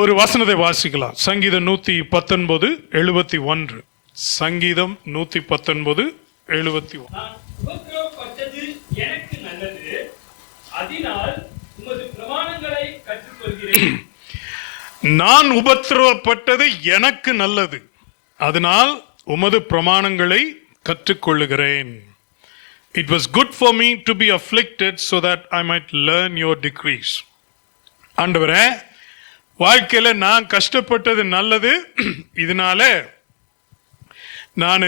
ஒரு வசனத்தை வாசிக்கலாம். சங்கீதம் 119:71. சங்கீதம் 119:71. நான் உபத்திரவப்பட்டது எனக்கு நல்லது, அதனால் உமது பிரமாணங்களை கற்றுக்கொள்கிறேன். நான் உபத்திரவப்பட்டது எனக்கு நல்லது, அதனால் உமது பிரமாணங்களை கற்றுக்கொள்ளுகிறேன். It was good for me to be afflicted so that I might learn your decrees. ஆண்டவரே, வாழ்க்கையில நான் கஷ்டப்பட்டது நல்லது, இதனால நான்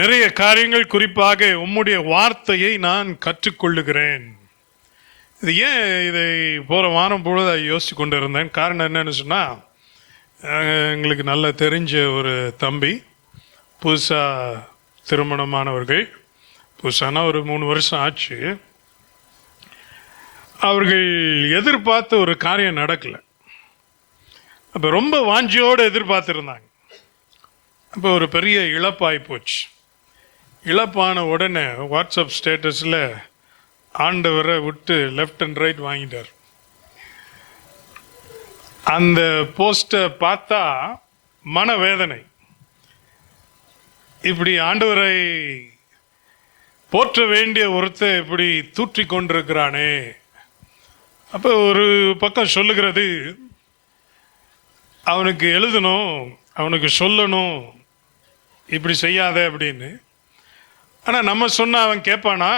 நிறைய காரியங்கள், குறிப்பாக உம்முடைய வார்த்தையை நான் கற்றுக்கொள்ளுகிறேன். இது ஏன் இதை போகிற வாரம் பொழுது யோசிச்சு கொண்டு இருந்தேன். காரணம் என்னன்னு சொன்னால், எங்களுக்கு நல்லா தெரிஞ்ச ஒரு தம்பி, புதுசாக திருமணமானவர்கள், புதுசானா ஒரு 3 வருஷம் ஆச்சு. அவர்கள் எதிர்பார்த்த ஒரு காரியம் நடக்கலை. அப்போ ரொம்ப வாஞ்சியோடு எதிர்பார்த்துருந்தாங்க. அப்போ ஒரு பெரிய இழப்பாகி போச்சு. இழப்பான உடனே வாட்ஸ்அப் ஸ்டேட்டஸில் ஆண்டவரை விட்டு லெஃப்ட் அண்ட் ரைட் வாங்கிட்டார். அந்த போஸ்ட்டை பார்த்தா மனவேதனை. இப்படி ஆண்டவரை போற்ற வேண்டிய ஒருத்தர் இப்படி தூற்றி கொண்டிருக்கிறானே. அப்போ ஒரு பக்கம் சொல்லுகிறது, அவனுக்கு எழுதணும், அவனுக்கு சொல்லணும், இப்படி செய்யாத அப்படின்னு. ஆனால் நம்ம சொன்னால் அவன் கேட்பானா,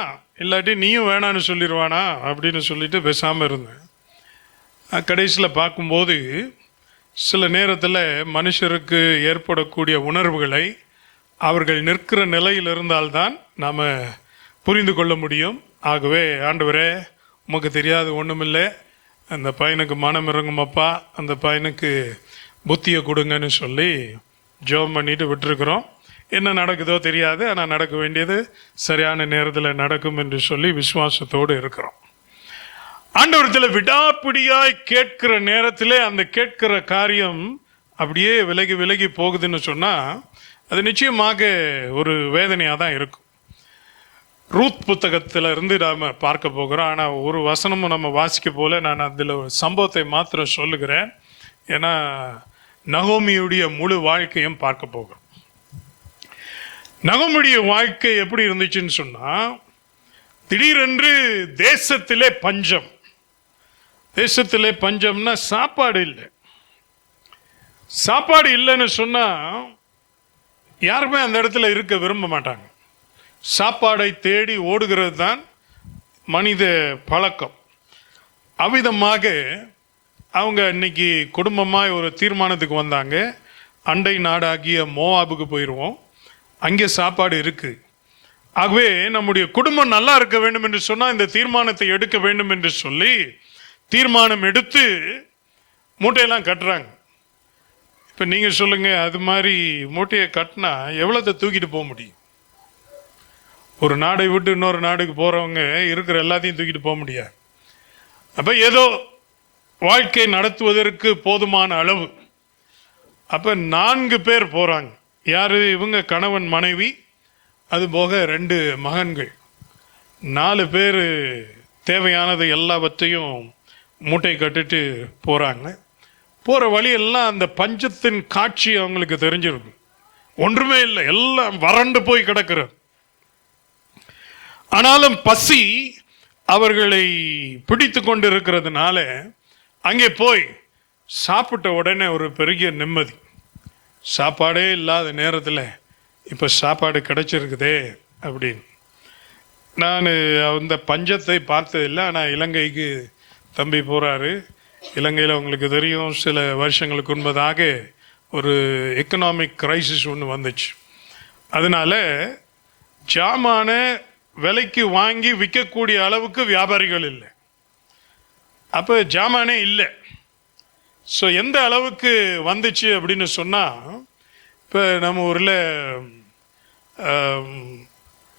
இல்லாட்டி நீயும் வேணான்னு சொல்லிடுவானா அப்படின்னு சொல்லிட்டு பேசாமல் இருந்தேன். கடைசியில் பார்க்கும்போது சில நேரத்தில் மனுஷருக்கு ஏற்படக்கூடிய உணர்வுகளை அவர்கள் நிற்கிற நிலையில் இருந்தால்தான் நாம் புரிந்து கொள்ள முடியும். ஆகவே ஆண்டவரே, உமக்கு தெரியாது ஒன்றுமில்லை, அந்த பையனுக்கு மனம் இறங்குமப்பா, அந்த பையனுக்கு புத்தியை கொடுங்கன்னு சொல்லி ஜெபம் பண்ணிட்டு விட்டுருக்குறோம். என்ன நடக்குதோ தெரியாது, ஆனால் நடக்க வேண்டியது சரியான நேரத்தில் நடக்கும் என்று சொல்லி விசுவாசத்தோடு இருக்கிறோம். ஆண்டவரத்தில் விடாப்பிடியாய் கேட்கிற நேரத்தில் அந்த கேட்கிற காரியம் அப்படியே விலகி விலகி போகுதுன்னு சொன்னால், அது நிச்சயமாக ஒரு வேதனையாக தான் இருக்கும். ரூத் புத்தகத்தில் இருந்து நாம் பார்க்க போகிறோம். ஆனால் ஒரு வசனமும் நம்ம வாசிக்க போல, நான் அதில் ஒரு சம்பவத்தை மாத்திரம் சொல்லுகிறேன். ஏன்னா நகோமியுடைய முழு வாழ்க்கையும் பார்க்க போகிறோம். நகோமியுடைய வாழ்க்கை எப்படி இருந்துச்சுன்னு சொன்னால், திடீரென்று தேசத்திலே பஞ்சம். தேசத்திலே பஞ்சம்னா சாப்பாடு இல்லை. சாப்பாடு இல்லைன்னு சொன்னால் யாருமே அந்த இடத்துல இருக்க விரும்ப மாட்டாங்க. சாப்பாடை தேடி ஓடுகிறது தான் மனித பழக்கம். அவ்விதமாக அவங்க இன்னைக்கு குடும்பமாக ஒரு தீர்மானத்துக்கு வந்தாங்க. அண்டை நாடாகிய மோவாபுக்கு போயிடுவோம், அங்கே சாப்பாடு இருக்குது. ஆகவே நம்முடைய குடும்பம் நல்லா இருக்க வேண்டும் என்று சொன்னால் இந்த தீர்மானத்தை எடுக்க வேண்டும் என்று சொல்லி தீர்மானம் எடுத்து மூட்டையெல்லாம் கட்டுறாங்க. இப்போ நீங்கள் சொல்லுங்கள், அது மாதிரி மூட்டையை கட்டினா எவ்வளோத்தை தூக்கிட்டு போக முடியும்? ஒரு நாடை விட்டு இன்னொரு நாடுக்கு போகிறவங்க இருக்கிற எல்லாத்தையும் தூக்கிட்டு போக முடியாது. அப்போ ஏதோ வாழ்க்கை நடத்துவதற்கு போதுமான அளவு. அப்போ 4 பேர் போகிறாங்க. யார்? இவங்க கணவன் மனைவி, அது போக 2 மகன்கள். 4 பேர் தேவையானது எல்லாவற்றையும் மூட்டை கட்டிட்டு போகிறாங்க. போகிற வழியெல்லாம் அந்த பஞ்சத்தின் காட்சி அவங்களுக்கு தெரிஞ்சிருக்கும். ஒன்றுமே இல்லை, எல்லாம் வறண்டு போய் கிடக்கிறது. ஆனாலும் பசி அவர்களை பிடித்து கொண்டு இருக்கிறதுனால அங்கே போய் சாப்பிட்ட உடனே ஒரு பெரிய நிம்மதி. சாப்பாடே இல்லாத நேரத்தில் இப்போ சாப்பாடு கிடைச்சிருக்குதே அப்படின்னு. நான் அந்த பஞ்சத்தை பார்த்ததில்லை. ஆனால் இலங்கைக்கு தம்பி போகிறாரு. இலங்கையில் உங்களுக்கு தெரியும், சில வருஷங்களுக்கு முன்பதாக ஒரு எக்கனாமிக் கிரைசிஸ் ஒன்று வந்துச்சு. அதனால ஜாமான விலைக்கு வாங்கி விற்கக்கூடிய அளவுக்கு வியாபாரிகள் இல்லை. அப்போ ஜாமானே இல்லை. ஸோ எந்த அளவுக்கு வந்துச்சு அப்படின்னு சொன்னால், இப்போ நம்ம ஊரில்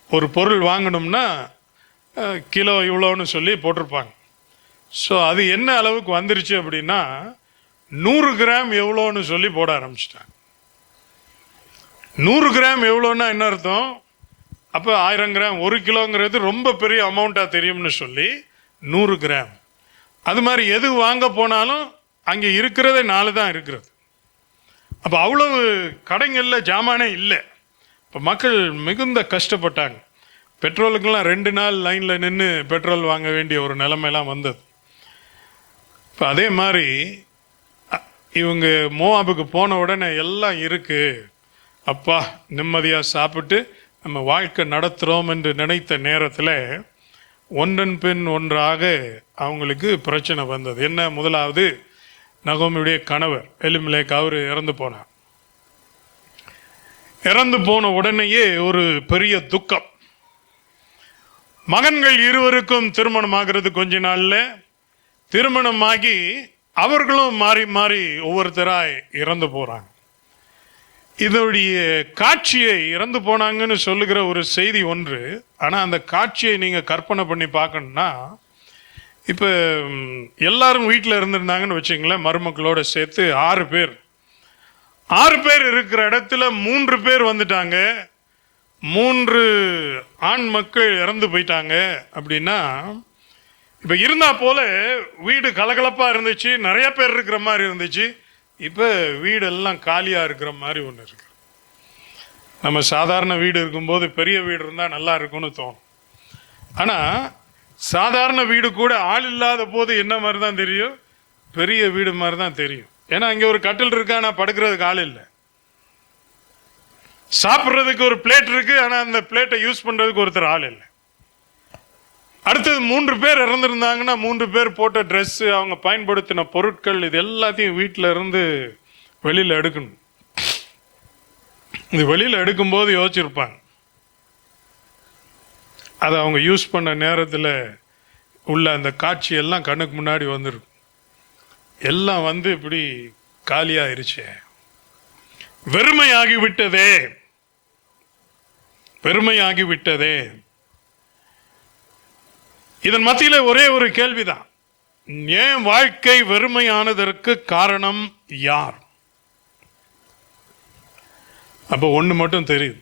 ஒரு பொருள் வாங்கணும்னா கிலோ இவ்வளோன்னு சொல்லி போட்டிருப்பாங்க. ஸோ அது என்ன அளவுக்கு வந்துருச்சு அப்படின்னா 100 கிராம் எவ்வளோன்னு சொல்லி போட ஆரம்பிச்சிட்டாங்க. 100 கிராம் எவ்வளோன்னா என்ன அர்த்தம்? அப்போ 1000 கிராம், 1 கிலோங்கிறது ரொம்ப பெரிய அமௌண்ட்டாக தெரியும்னு சொல்லி 100 கிராம். அது மாதிரி எது வாங்க போனாலும் அங்கே இருக்கிறதே 4 தான் இருக்கிறது. அப்போ அவ்வளவு கடைகளில் ஜாமானே இல்லை. இப்போ மக்கள் மிகுந்த கஷ்டப்பட்டாங்க. பெட்ரோலுக்கெல்லாம் 2 நாள் லைனில் நின்று பெட்ரோல் வாங்க வேண்டிய ஒரு நிலைமையெல்லாம் வந்தது. இப்போ அதே மாதிரி இவங்க மோவாபுக்கு போன உடனே எல்லாம் இருக்கு, அப்பா நிம்மதியாக சாப்பிட்டு நம்ம வாழ்க்கை நடத்துகிறோம் என்று நினைத்த நேரத்தில் ஒன்றன் பின் ஒன்றாக அவங்களுக்கு பிரச்சனை வந்தது. என்ன? முதலாவது நகோமியுடைய கணவர் எலிமெலேக் அவர் இறந்து போனார். இறந்து போன உடனேயே ஒரு பெரிய துக்கம். மகன்கள் இருவருக்கும் திருமணம் ஆகிறது கொஞ்ச நாள்ல. திருமணமாகி அவர்களும் மாறி மாறி ஒவ்வொருத்தராய் இறந்து போறாங்க. இதோடைய காட்சியை இறந்து போனாங்கன்னு சொல்லுகிற ஒரு செய்தி ஒன்று. ஆனால் அந்த காட்சியை நீங்கள் கற்பனை பண்ணி பார்க்கணும்னா, இப்போ எல்லாரும் வீட்டில் இருந்திருந்தாங்கன்னு வச்சுங்களேன், மருமக்களோட சேர்த்து 6 பேர். 6 பேர் இருக்கிற இடத்துல 3 பேர் வந்துட்டாங்க, 3 ஆண் மக்கள் இறந்து போயிட்டாங்க. அப்படின்னா இப்போ இருந்தா போல வீடு கலகலப்பாக இருந்துச்சு, நிறைய பேர் இருக்கிற மாதிரி இருந்துச்சு. இப்போ வீடெல்லாம் காலியாக இருக்கிற மாதிரி ஒன்று இருக்கு. நம்ம சாதாரண வீடு இருக்கும்போது பெரிய வீடு இருந்தால் நல்லா இருக்கும்னு தோணும். ஆனால் சாதாரண வீடு கூட ஆள் இல்லாத போது என்ன மாதிரி தான் தெரியும், பெரிய வீடு மாதிரி தான் தெரியும். ஏன்னா இங்கே ஒரு கட்டில் இருக்கா, ஆனால் படுக்கிறதுக்கு ஆள் இல்லை. சாப்பிட்றதுக்கு ஒரு பிளேட் இருக்கு, ஆனால் அந்த பிளேட்டை யூஸ் பண்ணுறதுக்கு ஒருத்தர் ஆள் இல்லை. அடுத்தது 3 பேர் இறந்துருந்தாங்கன்னா 3 பேர் போட்ட ட்ரெஸ்ஸு, அவங்க பயன்படுத்தின பொருட்கள், இது எல்லாத்தையும் வீட்டில் இருந்து வெளியில் எடுக்கணும். இது வெளியில் எடுக்கும்போது யோசிச்சிருப்பாங்க, அதை அவங்க யூஸ் பண்ண நேரத்தில் உள்ள அந்த காட்சி எல்லாம் கண்ணுக்கு முன்னாடி வந்துடும். எல்லாம் வந்து இப்படி காலியாயிருச்சு, வெறுமையாகி விட்டதே, வெறுமையாகி விட்டதே. இதன் மத்தியில் ஒரே ஒரு கேள்விதான், ஏன் வாழ்க்கை வெறுமையானதற்கு காரணம் யார்? அப்ப ஒண்ணு மட்டும் தெரியுது,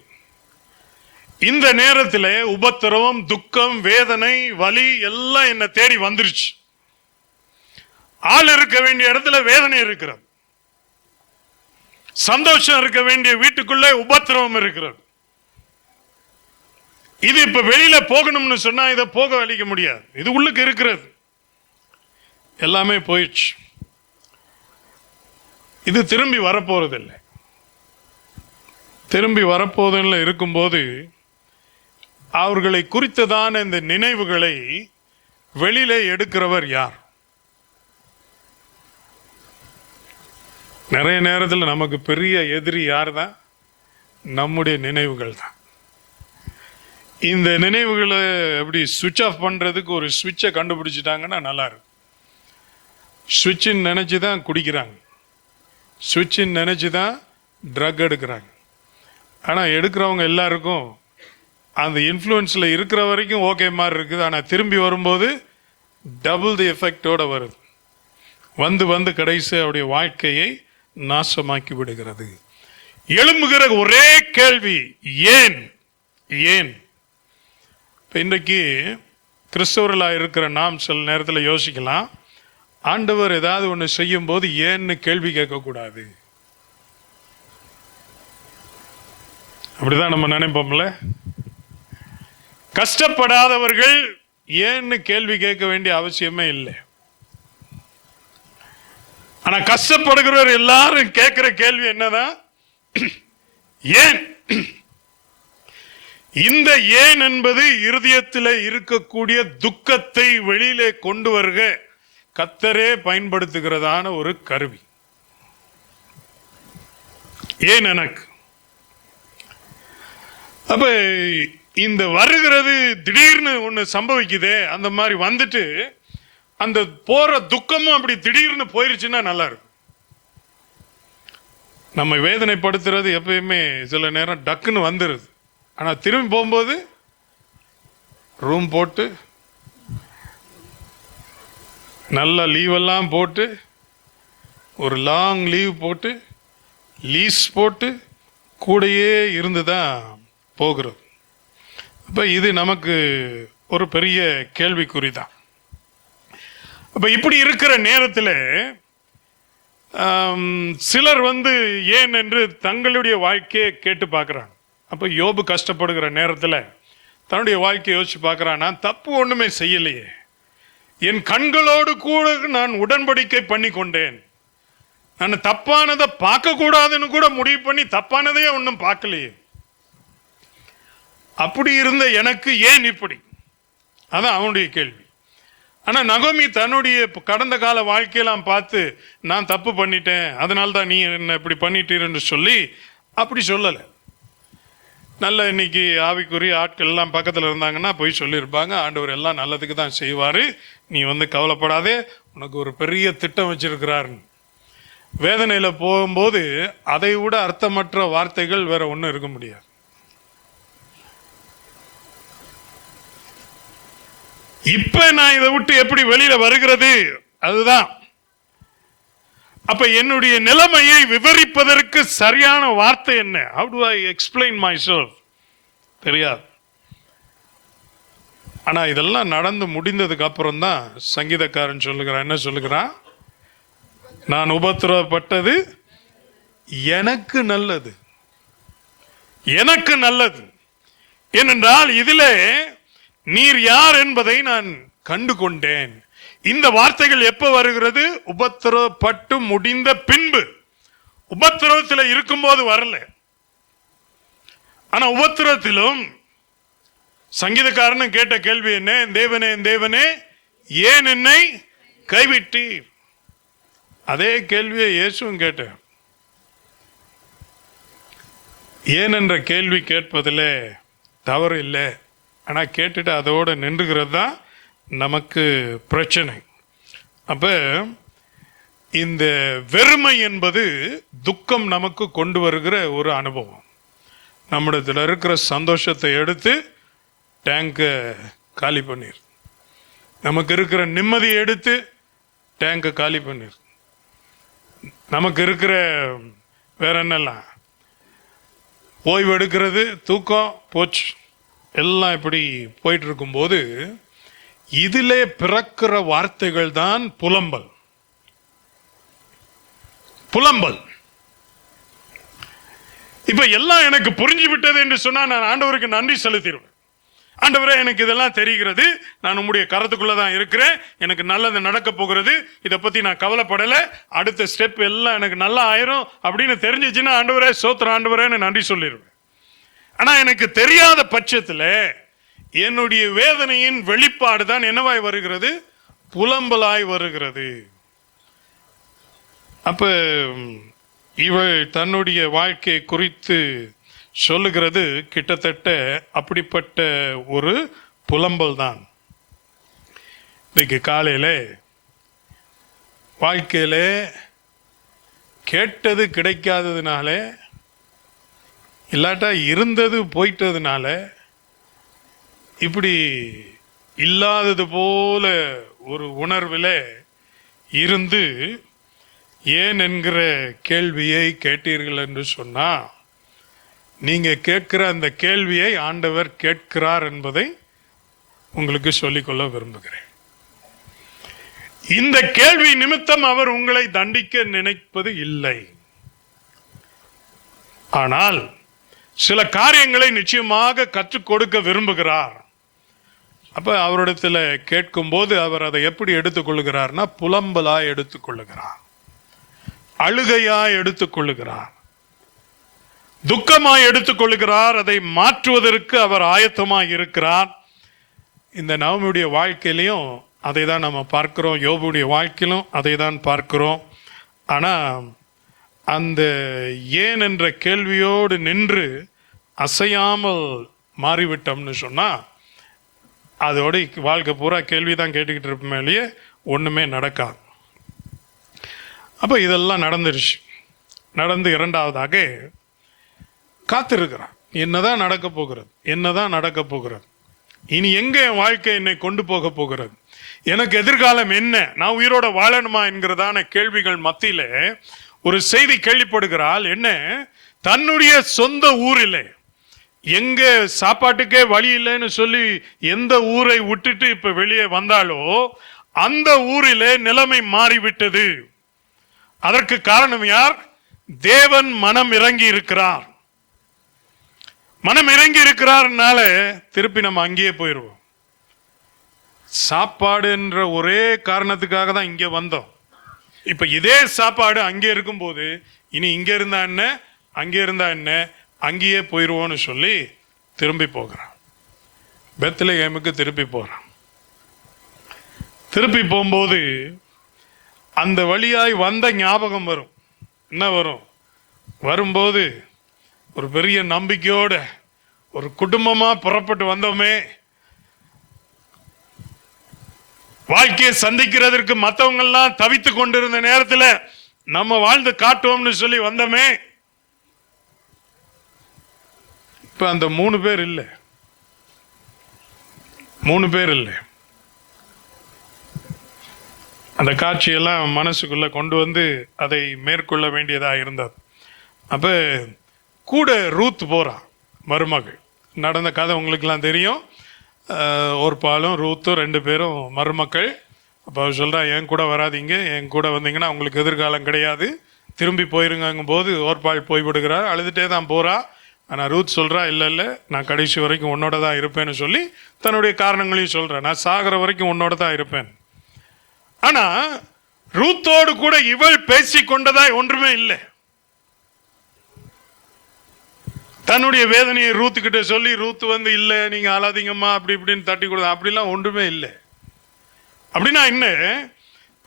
இந்த நேரத்தில் உபத்திரவம், துக்கம், வேதனை, வலி எல்லாம் என்ன தேடி வந்துருச்சு. ஆள் இருக்க வேண்டிய இடத்துல வேதனை இருக்கிறது, சந்தோஷம் இருக்க வேண்டிய வீட்டுக்குள்ளே உபத்திரவம் இருக்கிறது. இது இப்ப வெளியில போகணும்னு சொன்னா இதை போக வலிக்க முடியாது, இது உள்ளுக்கு இருக்கிறது, எல்லாமே போயிடுச்சு. இது திரும்பி வரப்போறதில்லை. திரும்பி வரப்போதில் இருக்கும்போது அவர்களை குறித்ததான இந்த நினைவுகளை வெளியில எடுக்கிறவர் யார்? நிறைய நேரத்தில் நமக்கு பெரிய எதிரி யார் தான்? நம்முடைய நினைவுகள் தான். இந்த நினைவுகளை எப்படி சுவிட்ச் ஆஃப் பண்ணுறதுக்கு ஒரு சுவிட்சை கண்டுபிடிச்சிட்டாங்கன்னா நல்லா இருக்கும். சுவிட்சுன்னு நினச்சி தான் குடிக்கிறாங்க, சுவிட்சுன்னு நினச்சி தான் ட்ரக் எடுக்கிறாங்க. ஆனால் எடுக்கிறவங்க எல்லாருக்கும் அந்த இன்ஃப்ளூயன்ஸில் இருக்கிற வரைக்கும் ஓகே மாதிரி இருக்குது. ஆனால் திரும்பி வரும்போது டபுள் தி எஃபெக்டோடு வருது. வந்து வந்து கடைசி அவருடைய வாழ்க்கையை நாசமாக்கி விடுகிறது. எழும்புகிற ஒரே கேள்வி, ஏன்? ஏன்? இன்றைக்கு கிறிஸ்தவர்களாக இருக்கிற நாம் சில நேரத்தில் யோசிக்கலாம், ஆண்டவர் ஏதாவது ஒன்று செய்யும் போது ஏன்னு கேள்வி கேட்கக்கூடாது. அப்படிதான் நம்ம நினைப்போம்ல. கஷ்டப்படாதவர்கள் ஏன்னு கேள்வி கேட்க வேண்டிய அவசியமே இல்லை. ஆனா கஷ்டப்படுகிறவர் எல்லாரும் கேட்கிற கேள்வி என்னதான்? ஏன்? இந்த ஏன் என்பது இருதயத்தில் இருக்கக்கூடிய துக்கத்தை வெளியிலே கொண்டு வருக கர்த்தரே பயன்படுத்துகிறதான ஒரு கருவி. ஏன் எனக்கு? அப்ப இந்த வருகிறது திடீர்னு ஒண்ணு சம்பவிக்குதே, அந்த மாதிரி வந்துட்டு அந்த போற துக்கமும் அப்படி திடீர்னு போயிருச்சுன்னா நல்லா இருக்கும். நம்ம வேதனைப்படுத்துறது எப்பயுமே சில நேரம் டக்குன்னு வந்துருது. ஆனால் திரும்பி போகும்போது ரூம் போட்டு நல்ல லீவெல்லாம் போட்டு, ஒரு லாங் லீவ் போட்டு, லீஸ் போட்டு கூடையே இருந்து தான் போகிறது. அப்போ இது நமக்கு ஒரு பெரிய கேள்விக்குறி தான். அப்போ இப்படி இருக்கிற நேரத்தில் சிலர் ஏன் என்று தங்களுடைய வாழ்க்கையை கேட்டு பார்க்குறாங்க. அப்போ யோபு கஷ்டப்படுகிற நேரத்தில் தன்னுடைய வாழ்க்கையை யோசிச்சு பார்க்குறான். நான் தப்பு ஒன்றுமே செய்யலையே, என் கண்களோடு கூட நான் உடன்படிக்கை பண்ணி கொண்டேன், நான் தப்பானதை பார்க்கக்கூடாதுன்னு கூட முடிவு பண்ணி தப்பானதையே ஒன்றும் பார்க்கலையே, அப்படி இருந்த எனக்கு ஏன் இப்படி? அதான் அவனுடைய கேள்வி. ஆனால் நகோமி தன்னுடைய கடந்த கால வாழ்க்கையெல்லாம் பார்த்து நான் தப்பு பண்ணிட்டேன், அதனால தான் நீ என்ன இப்படி பண்ணிட்டீர்னு சொல்லி அப்படி சொல்லலை. நல்ல இன்னைக்கு ஆவிக்குரிய ஆட்கள் எல்லாம் பக்கத்தில் இருந்தாங்கன்னா போய் சொல்லியிருப்பாங்க, ஆண்டவர் எல்லாம் நல்லதுக்கு தான் செய்வார், நீ கவலைப்படாதே, உனக்கு ஒரு பெரிய திட்டம் வச்சிருக்கிறாருன்னு. வேதனையில் போகும்போது அதை விட அர்த்தமற்ற வார்த்தைகள் வேற ஒன்றும் இருக்க முடியாது. இப்ப நான் இதை விட்டு எப்படி வெளியில வருகிறது? அதுதான். அப்ப என்னுடைய நிலைமையை விவரிப்பதற்கு சரியான வார்த்தை என்ன? How do I explain myself? தெரியாது. ஆனா இதெல்லாம் நடந்து முடிந்ததுக்கு அப்புறம் தான் சங்கீதக்காரன் சொல்லுகிறான். என்ன சொல்லுகிறான்? நான் உபத்திரவப்பட்டது எனக்கு நல்லது, எனக்கு நல்லது. ஏனென்றால் இதிலே நீர் யார் என்பதை நான் கண்டு கொண்டேன். இந்த வார்த்தைகள் எப்ப வருகிறது? உபத்திரவப்பட்டு முடிந்த பின்பு. உபத்திரவத்தில் இருக்கும்போது வரல. ஆனா உபத்திரவத்திலும் சங்கீதக்காரனும் கேட்ட கேள்வி என்ன? தேவனே தேவனே ஏன் என்னை கைவிட்டீர்? அதே கேள்வியை இயேசுவும் கேட்டார். ஏன் என்ற கேள்வி கேட்பதில் தவறு இல்லை, ஆனால் கேட்டுட்டு அதோடு நின்றுகிறது தான் நமக்கு பிரச்சனை. அப்போ இந்த வெறுமை என்பது துக்கம் நமக்கு கொண்டு வருகிற ஒரு அனுபவம். நம்மிடத்தில் இருக்கிற சந்தோஷத்தை எடுத்து டேங்கை காலி பண்ணிரு, நமக்கு இருக்கிற நிம்மதியை எடுத்து டேங்கை காலி பண்ணிரு, நமக்கு இருக்கிற வேற என்னெல்லாம் ஓய்வு எடுக்கிறது, தூக்கம் போச்சு, எல்லாம் இப்படி போயிட்டு இருக்கும்போது இதிலே பிறக்கிற வார்த்தைகள் தான் புலம்பல். புலம்பல். இப்ப எல்லாம் எனக்கு புரிஞ்சு விட்டது என்று சொன்னா நான் ஆண்டவருக்கு நன்றி செலுத்திடுவேன். ஆண்டவரே, எனக்கு இதெல்லாம் தெரிகிறது, நான் உம்முடைய கரத்துக்குள்ளதான் இருக்கிறேன், எனக்கு நல்லது நடக்க போகிறது, இதை பத்தி நான் கவலைப்படலை, அடுத்த ஸ்டெப் எல்லாம் எனக்கு நல்லா ஆயிரும் அப்படின்னு தெரிஞ்சிச்சுன்னா ஆண்டவரே சோத்திர ஆண்டவரேன்னு நன்றி சொல்லிடுவேன். ஆனா எனக்கு தெரியாத பட்சத்தில் என்னுடைய வேதனையின் வெளிப்பாடு தான் என்னவாய் வருகிறது? புலம்பலாய் வருகிறது. அப்ப இவள் தன்னுடைய வாழ்க்கை குறித்து சொல்லுகிறது கிட்டத்தட்ட அப்படிப்பட்ட ஒரு புலம்பல் தான். இன்னைக்கு காலையில வாழ்க்கையில கேட்டது கிடைக்காததுனால, இல்லாட்டா இருந்தது போயிட்டதுனால, இப்படி இல்லாதது போல ஒரு உணர்வில் இருந்து ஏன் என்கிற கேள்வியை கேட்டீர்கள் என்று சொன்னா, நீங்க கேட்கிற அந்த கேள்வியை ஆண்டவர் கேட்கிறார் என்பதை உங்களுக்கு சொல்லிக்கொள்ள விரும்புகிறேன். இந்த கேள்வி நிமித்தம் அவர் உங்களை தண்டிக்க நினைப்பது இல்லை. ஆனால் சில காரியங்களை நிச்சயமாக கற்றுக் கொடுக்க விரும்புகிறார். அப்ப அவரிடத்துல கேட்கும் போது அவர் அதை எப்படி எடுத்துக்கொள்ளுகிறார்னா, புலம்பலா எடுத்துக்கொள்ளுகிறார், அழுகையா எடுத்துக்கொள்ளுகிறார், துக்கமாய் எடுத்துக்கொள்ளுகிறார். அதை மாற்றுவதற்கு அவர் ஆயத்தமாய் இருக்கிறார். இந்த நவமியுடைய வாழ்க்கையிலையும் அதை தான் நம்ம பார்க்கிறோம், யோபுடைய வாழ்க்கையிலும் அதை தான் பார்க்கிறோம். ஆனா அந்த ஏன் என்ற கேள்வியோடு நின்று அசையாமல் மாறிவிட்டோம்னு சொன்னா, அதோட வாழ்க்கை பூரா கேள்வி தான் கேட்டுக்கிட்டு இருப்போமே இல்லையே, ஒண்ணுமே நடக்காது. அப்ப இதெல்லாம் நடந்துருச்சு. நடந்து இரண்டாவதாக காத்திருக்கிறான். என்னதான் நடக்க போகிறது, என்னதான் நடக்க போகிறது, இனி எங்க என் வாழ்க்கை என்னை கொண்டு போக போகிறது, எனக்கு எதிர்காலம் என்ன, நான் உயிரோட வாழணுமா என்கிறதான கேள்விகள் மத்தியில ஒரு செய்தி கேள்விப்படுகிறாள். என்ன? தன்னுடைய சொந்த ஊரிலே எங்க சாப்பாட்டுக்கே வழி இல்லைன்னு சொல்லி எந்த ஊரை விட்டுட்டு இப்ப வெளியே வந்தாலோ அந்த ஊரிலே நிலைமை மாறிவிட்டது. அதற்கு காரணம் யார்? தேவன் மனம் இறங்கி இருக்கிறார். மனம் இறங்கி இருக்கிறார்னால திருப்பி நம்ம அங்கேயே போயிடுவோம். சாப்பாடு என்ற ஒரே காரணத்துக்காக தான் இங்கே வந்தோம். இப்ப இதே சாப்பாடு அங்கே இருக்கும்போது இனி இங்க இருந்தா என்ன, அங்கே இருந்தா என்ன, அங்கேயே போயிடுவோன்னு சொல்லி திரும்பி போகிறான். பெத்லகேமுக்கு திருப்பி போறான். திருப்பி போகும்போது அந்த வழியாய் வந்த ஞாபகம் வரும். என்ன வரும்? வரும்போது ஒரு பெரிய நம்பிக்கையோட ஒரு குடும்பமா புறப்பட்டு வந்தோமே, வாழ்க்கையை சந்திக்கிறதற்கு மற்றவங்க எல்லாம் தவித்து கொண்டிருந்த நேரத்தில் நம்ம வாழ்ந்து காட்டுவோம்னு சொல்லி வந்தோமே. இப்ப அந்த 3 பேர் இல்லை, 3 பேர் இல்லை. அந்த காட்சியெல்லாம் மனசுக்குள்ள கொண்டு வந்து அதை மேற்கொள்ள வேண்டியதாக இருந்தது. அப்ப கூட ரூத் போறா, மருமகள். நடந்த கதை உங்களுக்கெல்லாம் தெரியும். ஒருபாலும் ரூத்தும் 2 பேரும் மருமக்கள். அப்போ அவர் சொல்றா, என் கூட வராதிங்க, என் கூட வந்தீங்கன்னா உங்களுக்கு எதிர்காலம் கிடையாது, திரும்பி போயிருங்கும் போது ஓர்பால் போய்விடுகிறார். அழுதுட்டே தான் போறா. ஆனால் ரூத் சொல்றா, இல்லை இல்லை, நான் கடைசி வரைக்கும் உன்னோட தான் இருப்பேன்னு சொல்லி தன்னுடைய காரணங்களையும் சொல்றேன். நான் சாகிற வரைக்கும் உன்னோட தான் இருப்பேன். ஆனா ரூத்தோடு கூட இவள் பேசி கொண்டதாய் ஒன்றுமே இல்லை. தன்னுடைய வேதனையை ரூத்து கிட்ட சொல்லி ரூத்து வந்து இல்லை நீங்க அழாதீங்கம்மா அப்படி இப்படின்னு தட்டி கொடுத்தா, அப்படிலாம் ஒன்றுமே இல்லை. அப்படின்னா என்ன?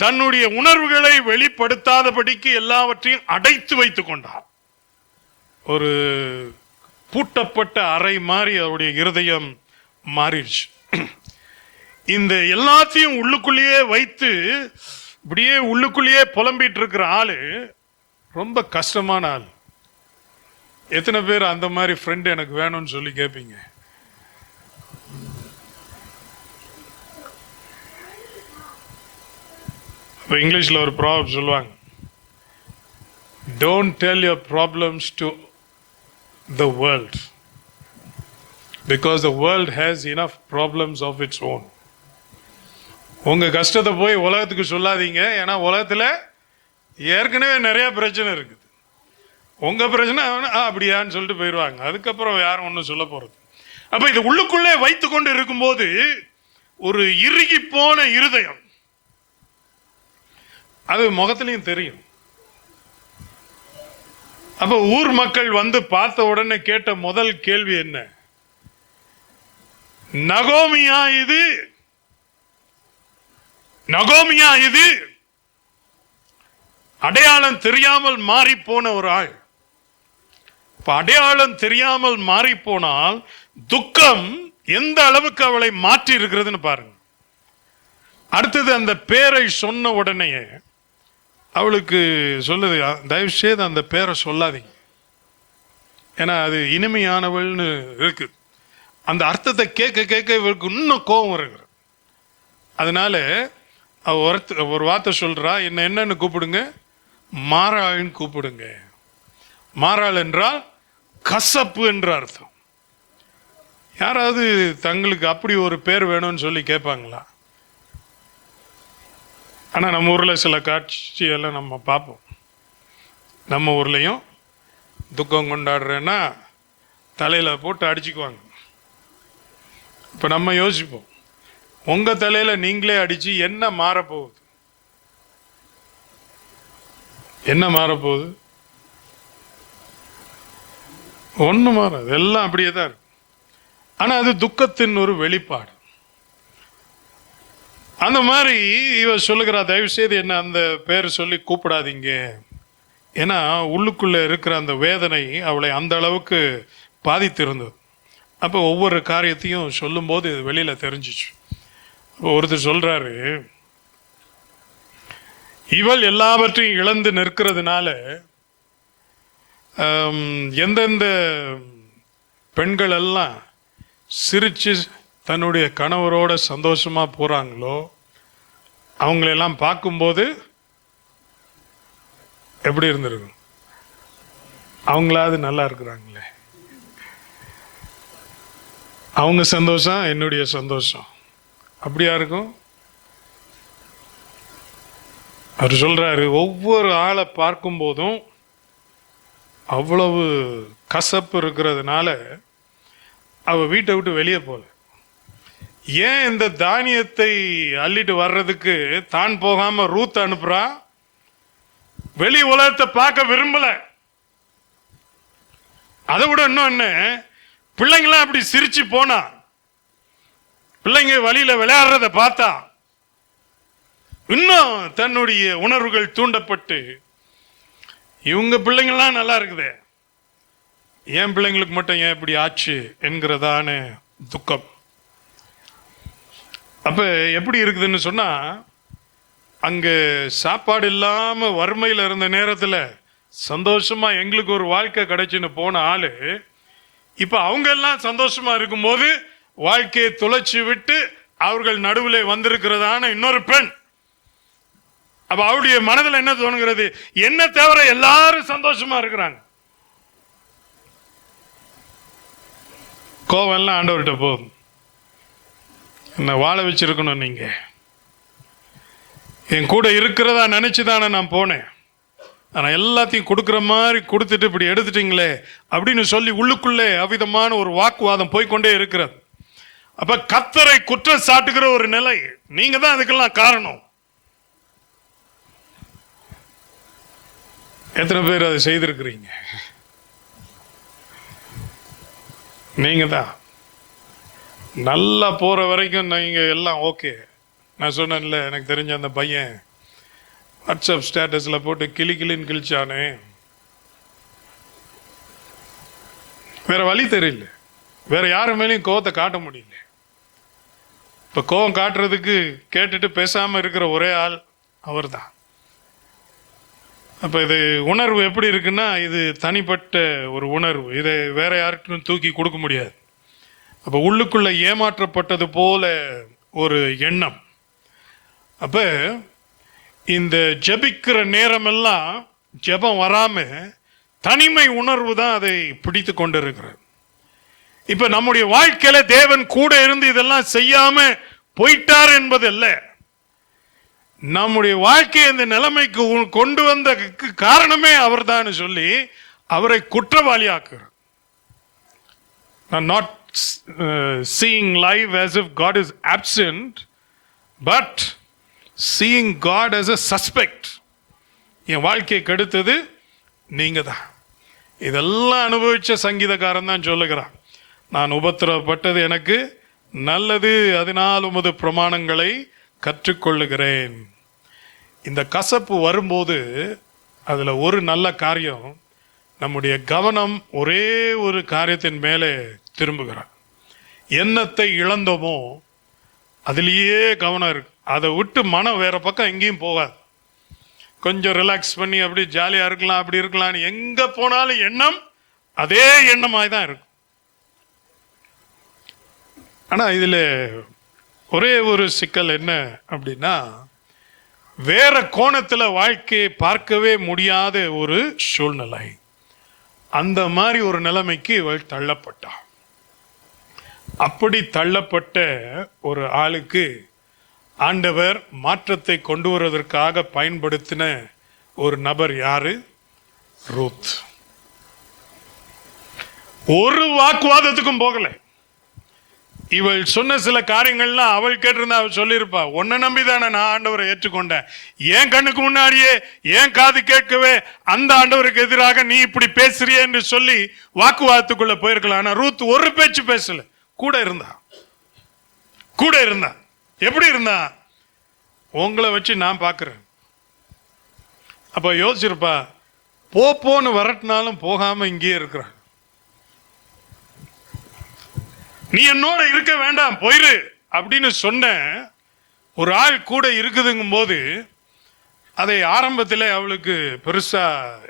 தன்னுடைய உணர்வுகளை வெளிப்படுத்தாதபடிக்கு எல்லாவற்றையும் அடைத்து வைத்துக் கொண்டார். ஒரு பூட்டப்பட்ட அறை மாதிரி அவருடைய இருதயம் மாறிடுச்சு. இந்த எல்லாத்தையும் உள்ளுக்குள்ளேயே வைத்து இப்படியே உள்ளுக்குள்ளேயே புலம்பிட்டு இருக்கிற ஆளு ரொம்ப கஷ்டமான ஆள். எத்தனை பேர் அந்த மாதிரி ஃப்ரெண்ட் எனக்கு வேணும்னு சொல்லி கேட்பீங்க? இப்போ இங்கிலீஷ்ல ஒரு ப்ராப்ளம் சொல்லுவாங்க, don't tell your problems to the world because the world has enough problems of its own. உங்க கஷ்டத்தை போய் உலகத்துக்கு சொல்லாதீங்க, ஏன்னா உலகத்துல ஏற்கனவே நிறைய பிரச்சனை இருக்குது. உங்க பிரச்சனை அப்படியான்னு சொல்லிட்டு போயிடுவாங்க. அதுக்கப்புறம் யாரும் ஒன்றும் சொல்ல போறது. அப்ப இது உள்ளுக்குள்ளே வைத்து கொண்டு இருக்கும்போது ஒரு இறுகி போன இருதயம் அது முகத்திலையும் தெரியும். அப்ப ஊர் மக்கள் வந்து பார்த்த உடனே கேட்ட முதல் கேள்வி என்ன? நகோமியா இது? நகோமியா இது? அடையாளம் தெரியாமல் மாறி போன ஒரு ஆள். அடையாளம் தெரியாமல் மாறி போனால் துக்கம் எந்த அளவுக்கு அவளை மாற்றி இருக்கிறதுன்னு பாருங்க. அடுத்தது அந்த பேரை சொன்ன உடனே அவளுக்கு சொல்லுது, தயவு செய்து அந்த பேரை சொல்லாதீங்க, ஏன்னா அது இனிமையானவள்னு இருக்கு. அந்த அர்த்தத்தை கேட்க கேட்க இவருக்கு இன்னும் கோபம் வருகிறது. அதனால ஒரு வார்த்தை சொல்றா, என்னன்னு கூப்பிடுங்க, மாறாள்னு கூப்பிடுங்க. மாறாள் என்றால் கசப்பு என்ற அர்த்தம். யாராவது தங்களுக்கு அப்படி ஒரு பேர் வேணும்னு சொல்லி கேட்பாங்களா? ஆனா நம்ம ஊர்ல சில காட்சியெல்லாம் நம்ம பார்ப்போம். நம்ம ஊர்லயும் துக்கம் கொண்டாடுறேன்னா தலையில போட்டு அடிச்சுக்குவாங்க. இப்ப நம்ம யோசிப்போம், உங்க தலையில நீங்களே அடிச்சு என்ன மாறப்போகுது? என்ன மாறப்போகுது? ஒண்ணு மாறாது, எல்லாம் அப்படியே தான் இருக்கு. ஆனா அது துக்கத்தின் ஒரு வெளிப்பாடு. அந்த மாதிரி இவ சொல்லுகிறா, தயவு செய்து என்ன அந்த பேர் சொல்லி கூப்பிடாதீங்க, ஏன்னா உள்ளுக்குள்ள இருக்கிற அந்த வேதனை அவளை அந்த அளவுக்கு பாதித்திருந்தது. அப்போ ஒவ்வொரு காரியத்தையும் சொல்லும் போது வெளியில தெரிஞ்சிச்சு. ஒருத்தர் சொல்றாரு, இவள் எல்லாவற்றையும் இழந்து நிற்கிறதுனால எந்தெந்த பெண்கள் எல்லாம் சிரிச்சு தன்னுடைய கணவரோட சந்தோஷமா போறாங்களோ அவங்களெல்லாம் பார்க்கும்போது எப்படி இருந்திருக்கும்? அவங்களாவது நல்லா இருக்கிறாங்களே, அவங்க சந்தோஷம் என்னுடைய சந்தோஷம், அப்படியா இருக்கும்? அவர் சொல்றாரு, ஒவ்வொரு ஆளை பார்க்கும் போதும் அவ்வளவு கசப்பு இருக்கிறதுனால அவ வீட்டை விட்டு வெளியே போல. ஏன் இந்த தானியத்தை அள்ளிட்டு வர்றதுக்கு தான் போகாம ரூத் அனுப்புறா? வெளி உலகத்தை பார்க்க விரும்பல. அதை விட இன்னொன்னு, பிள்ளைங்களாம் அப்படி சிரிச்சு போனா, பிள்ளைங்க வழியில விளையாடுறத பார்த்தா இன்னும் தன்னுடைய உணர்வுகள் தூண்டப்பட்டு, இவங்க பிள்ளைங்கள்லாம் நல்லா இருக்குதே, என் பிள்ளைங்களுக்கு மட்டும் ஏன் இப்படி ஆச்சு என்கிறதான துக்கம். அப்ப எப்படி இருக்குதுன்னு சொன்னா, அங்க சாப்பாடு இல்லாம வறுமையில் இருந்த நேரத்தில் சந்தோஷமா எங்களுக்கு ஒரு வாழ்க்கை கிடைச்சுன்னு போன ஆளு, இப்ப அவங்க எல்லாம் சந்தோஷமா இருக்கும்போது வாழ்க்கையை துளைச்சி விட்டு அவர்கள் நடுவில் வந்திருக்கிறதான இன்னொரு பெண். அப்ப அவருடைய மனதில் என்ன தோணுகிறது? என்ன தவிர எல்லாரும் சந்தோஷமா இருக்கிறாங்க. கோவம் எல்லாம் ஆண்டவர்கிட்ட போதும். என்ன வாழ வச்சிருக்கணும், நீங்க என் கூட இருக்கிறதா நினைச்சுதானே நான் போனேன். ஆனா எல்லாத்தையும் கொடுக்குற மாதிரி கொடுத்துட்டு இப்படி எடுத்துட்டீங்களே அப்படின்னு சொல்லி உள்ளுக்குள்ளே அவ்விதமான ஒரு வாக்குவாதம் போய்கொண்டே இருக்கிறது. அப்ப கர்த்தரை குற்றம் சாட்டுகிற ஒரு நிலை. நீங்க தான் அதுக்கெல்லாம் காரணம். எத்தனை பேர் அதை செய்திருக்கிறீங்க? நீங்க தான். நல்லா போற வரைக்கும் நீங்க எல்லாம் ஓகே. நான் சொன்னேன்ல, எனக்கு தெரிஞ்ச அந்த பையன் வாட்ஸ்அப் ஸ்டேட்டஸ்ல போட்டு கிளின்னு கிழிச்சானே, வேற வழி தெரியல, வேற யாரு மேலேயும் கோவத்தை காட்ட முடியல. இப்ப கோவம் காட்டுறதுக்கு கேட்டுட்டு பேசாம இருக்கிற ஒரே ஆள் அவர் தான். அப்ப இது உணர்வு எப்படி இருக்குன்னா, இது தனிப்பட்ட ஒரு உணர்வு. இதை வேற யாருக்கும் தூக்கி கொடுக்க முடியாது. அப்ப உள்ளுக்குள்ள ஏமாற்றப்பட்டது போல ஒரு எண்ணம். அப்ப இந்த ஜெபிக்கிற நேரமெல்லாம் ஜெபம் வராம தனிமை உணர்வு தான் அதை பிடித்து கொண்டிருக்கிறது. இப்ப நம்முடைய வாழ்க்கையில தேவன் கூட இருந்து இதெல்லாம் செய்யாம போயிட்டார் என்பது அல்ல. நம்முடைய வாழ்க்கையை இந்த நிலைமைக்கு கொண்டு வந்த காரணமே அவர் தான் சொல்லி அவரை குற்றவாளியாக்குறார். not seeing life as if God is absent, but seeing God as a suspect. என் வாழ்க்கையை கெடுத்தது நீங்க தான். இதெல்லாம் அனுபவிச்ச சங்கீதக்காரன் தான் சொல்லுகிறான், நான் உபத்திரவப்பட்டது எனக்கு நல்லது, அதனால் உமது பிரமாணங்களை கற்றுக்கொள்ளுகிறேன். இந்த கசப்பு வரும்போது அதுல ஒரு நல்ல காரியம், நம்முடைய கவனம் ஒரே ஒரு காரியத்தின் மேலே திரும்புகிறார். எண்ணத்தை இழந்தோமோ அதுலேயே கவனம் இருக்கு. அதை விட்டு மனம் வேற பக்கம் எங்கேயும் போகாது. கொஞ்சம் ரிலாக்ஸ் பண்ணி அப்படி ஜாலியா இருக்கலாம், அப்படி இருக்கலாம், எங்க போனாலும் எண்ணம் அதே எண்ணமாய் தான் இருக்கும். ஆனா இதுல ஒரே ஒரு சிக்கல் என்ன அப்படின்னா, வேற கோணத்துல வாழ்க்கையை பார்க்கவே முடியாத ஒரு சூழ்நிலை. அந்த மாதிரி ஒரு நிலைமைக்கு இவள் தள்ளப்பட்டாள். அப்படி தள்ளப்பட்ட ஒரு ஆளுக்கு ஆண்டவர் மாற்றத்தை கொண்டு வருவதற்காக பயன்படுத்தின ஒரு நபர் யாரு? ரூத். ஒரு வாக்குவாதத்துக்கும் போகல. இவள் சொன்ன சில காரியங்கள்லாம் அவள் கேட்டிருந்தா அவள் சொல்லியிருப்பா, உன்னை நம்பிதானே நான் ஆண்டவரை ஏற்றுக்கொண்டேன், என் கண்ணுக்கு முன்னாடியே என் காது கேட்கவே அந்த ஆண்டவருக்கு எதிராக நீ இப்படி பேசுறிய என்று சொல்லி வாக்குவாதத்துக்குள்ள போயிருக்கலாம். ஆனா ரூத் ஒரு பேச்சு பேசல, கூட இருந்தா. எப்படி இருந்தா? உங்களை வச்சு நான் பார்க்கிறேன். அப்ப யோசிச்சிருப்பா, போன்னு வரட்டினாலும் போகாம இங்கேயே இருக்கிறான், நீ என்னோட இருக்க வேண்டாம் போயிரு அப்படின்னு சொன்ன ஒரு ஆள் கூட இருக்குதுங்கும் போது அதை ஆரம்பத்தில் அவளுக்கு பெருசா